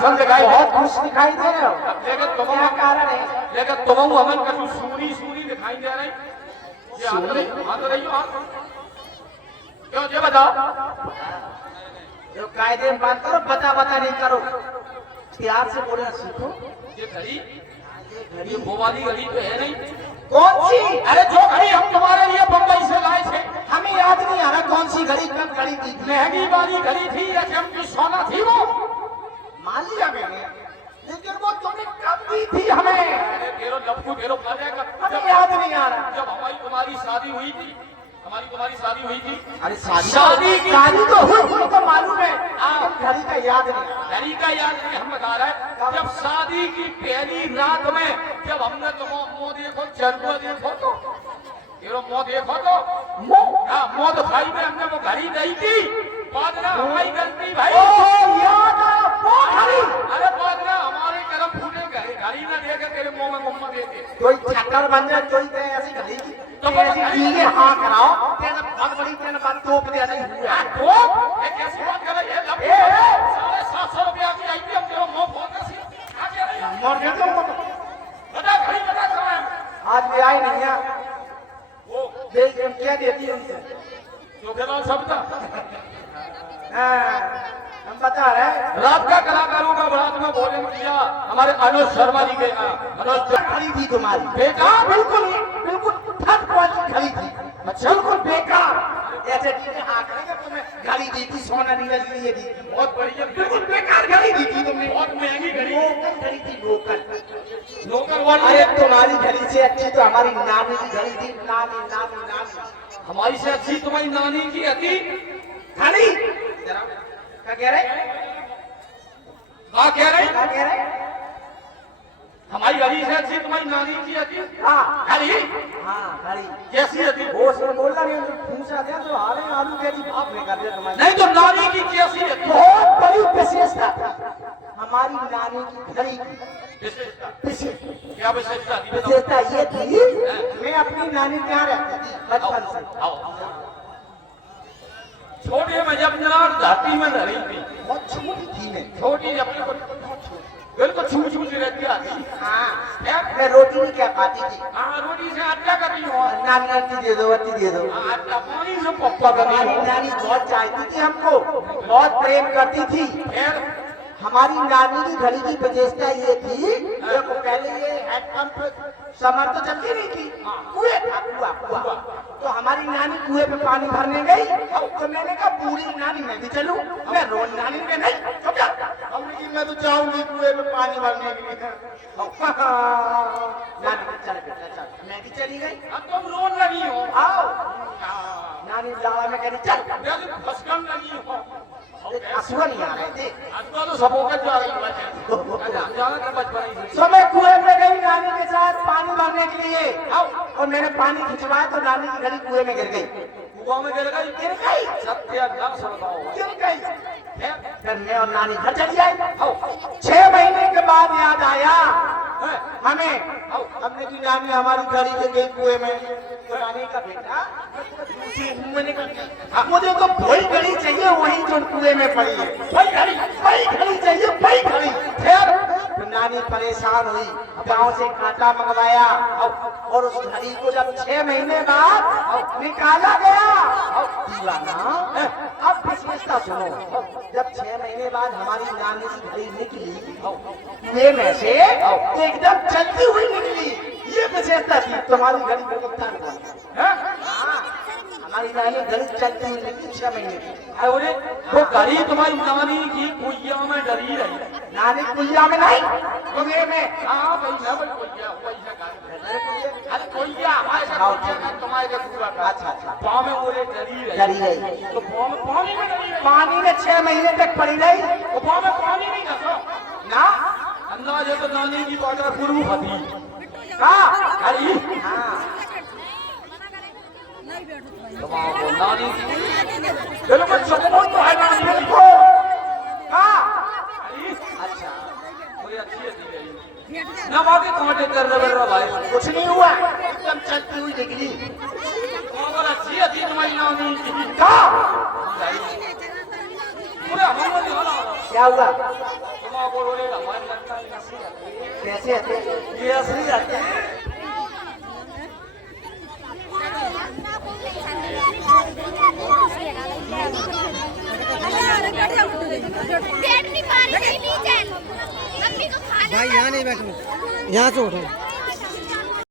पसंद दिखाई बहुत खुश दिखाई दे रहे हो। लेकिन तुम क्या कारण है? लेकिन तुम हमन कछु सूनी सूनी दिखाई दे रही ये आते रही हो क्यों ये बताओ जो कायदे में बात करो, बता नहीं करो, प्यार से बोलना सीखो। ये घड़ी ये वो वाली घड़ी तो है नहीं। कौन सी? अरे जो घड़ी हम तुम्हारे लिए बम्बई से लाए थे हमें याद नहीं आ रहा कौन सी घड़ी कब घड़ी थी। महंगी वाली घड़ी थी या की सोना थी वो मान लिया मैंने, लेकिन वो तुमने कब दी थी हमें? अरे तेरो लपकू तेरो खा जाएगा। हमें याद नहीं आ रहा। जब हमारी तुम्हारी शादी हुई थी तुम्हारी शादी हुई थी। अरे शादी तो हुई तो मालूम है, घड़ी का याद नहीं। घड़ी का याद नहीं हम बता रहे हैं। जब शादी की पहली रात में जब हमने तुम मुँह देखो चरबुआ देखो तो तेरो मुँह देखो तो मुँह तो भाई में हमने वो घड़ी दी थी। बाद ना हमारी गलती भाई। अरे बाद ना हमारे कर्म फूटे घड़ी ना देके तेरे मुँह में मुम्मा देते कोई चक्कर बन जाए कोई ऐसी घड़ी की तो ऐसी चीजें हाँ कराओ। तेरे बहुत बड़ी तेरे बात तोप दे नहीं हुआ। ये कैसी बात कर रही है? 750 रुपया की आई थी हम तेरे मुँह फोन कर मर गए तुम। बता घड़ी बता समय आज ले आई नहीं है। वो देख क्या देती है उनसे जोखेदार शब्द हम बता रहे हैं। रात का कलाकारों का बड़ा तुम्हें भोजन किया हमारे अनुज शर्मा जी के अनुज खरीदी तुम्हारी बेटा बिल्कुल ठग क्वालिटी खरीदी। बिल्कुल बेकार ऐसे चीजें हाँ करेंगे। तुम्हें घड़ी दी थी सोना नीरज के लिए दी थी। बहुत बढ़िया बिल्कुल बेकार घड़ी दी थी तुमने। बहुत महंगी घड़ी लोकल घड़ी थी लोकल। लोकल वाली अरे तुम्हारी घड़ी से अच्छी तो हमारी नानी की घड़ी थी। नानी नानी नानी हमारी से अच्छी तुम्हारी नानी की अति घड़ी। क्या कह रहे? कह रहे क्या कह रहे? हमारी घड़ी से अच्छी तुम्हारी नानी की अति हाँ घड़ी हाँ घड़ी कैसी अति वो उसने बोला नहीं पूछा दिया तो हारे आलू कैसी भाप में कर दिया तुम्हारी। नहीं तो नानी की कैसी अति बहुत बड़ी विशेषता हमारी नानी की घड़ी की विशेषता क्या विशेषता थी? विशेषता ये थी मैं अपनी नानी के यहाँ रहती थी बचपन से। छोटे में जब जनाब धरती में रही थी बहुत छोटी थी मैं। छोटी जब बिल्कुल छू छू से रहती आती। हाँ मैं रोटी नहीं क्या खाती थी। हाँ रोटी से आटा कर रही हो नानी आटी दे दो आटी दे दो। आटा पानी से पप्पा कर रही हमारी हो। नानी बहुत चाहती थी हमको, बहुत प्रेम करती थी। फिर हमारी नानी की घड़ी की विशेषता ये थी देखो पहले ये हैंडपंप समर तो चलती नहीं थी। कुएं था कुआ। तो हमारी नानी कुएं पे पानी भरने गई तो मैंने कहा पूरी नानी मैं भी चलूं। मैं रोज नानी में नहीं चुप जा। हमने कहा मैं तो जाऊंगी कुएं पे पानी भरने के लिए। नानी चल बेटा चल। मैं भी चली गई। अब तुम रोन लगी हो आओ नानी लावा में कह रही चल। फसकन लगी हो असुआ नहीं आ रहे थे। अब तो सबोकत जा रही है जाना कर बचपन ही तो मैं कुएं में गई नानी के साथ पानी भरने के लिए और मैंने पानी खिंचवाया तो नानी की घड़ी कुएं में गिर गई। कुआं में गिर गई सत्यानाश बताओ गिर गई। फिर मैं और नानी घर चली आई। 6 महीने के बाद याद आया हमें। हमने की नानी हमारी घड़ी से गई कुएं में। तो नानी का बेटा मैंने कहा मुझे तो वही घड़ी चाहिए वही जो कुएं में पड़ी है। वही घड़ी चाहिए वही घड़ी। फिर तो नानी परेशान हुई गांव से कांटा मंगवाया और उस घड़ी को जब 6 महीने बाद निकाला गया। दीवाना अब विशेषता सुनो जब 6 महीने बाद हमारी नानी की घड़ी निकली कुएं में से एकदम चलती हुई निकली। ये विशेषता थी तुम्हारी घड़ी बिल्कुल हमारी नानी घड़ी चलती हुई निकली 6 महीने की। अरे वो घड़ी तुम्हारी नानी की कुइया में डरी रही नानी कुइया में नहीं कुएं में। हाँ भाई ना भाई कुइया अरे कुइया हमारे साथ तुम्हारे पूरा था। अच्छा पाँव में वो डरी रही तो पानी में डरी रही। पानी में 6 महीने तक पड़ी रही। वो पाँव में पानी नहीं था ना अंदाज है तो नानी की बाजार पूर्व होती अरे नानी बिल्कुल सपोर्ट तो है नानी को। अच्छा मुझे अच्छी है ना बाकी कांटे कर रहे भाई कुछ नहीं हुआ एकदम चलती हुई निकली। अच्छी थी तुम्हारी नानी का पूरे हम क्या हुआ? तुम बोलोगे हमारी लड़का कैसी है? कैसे आते? ये असली आते हैं। भाई यहाँ नहीं बैठो, यहाँ से उठो।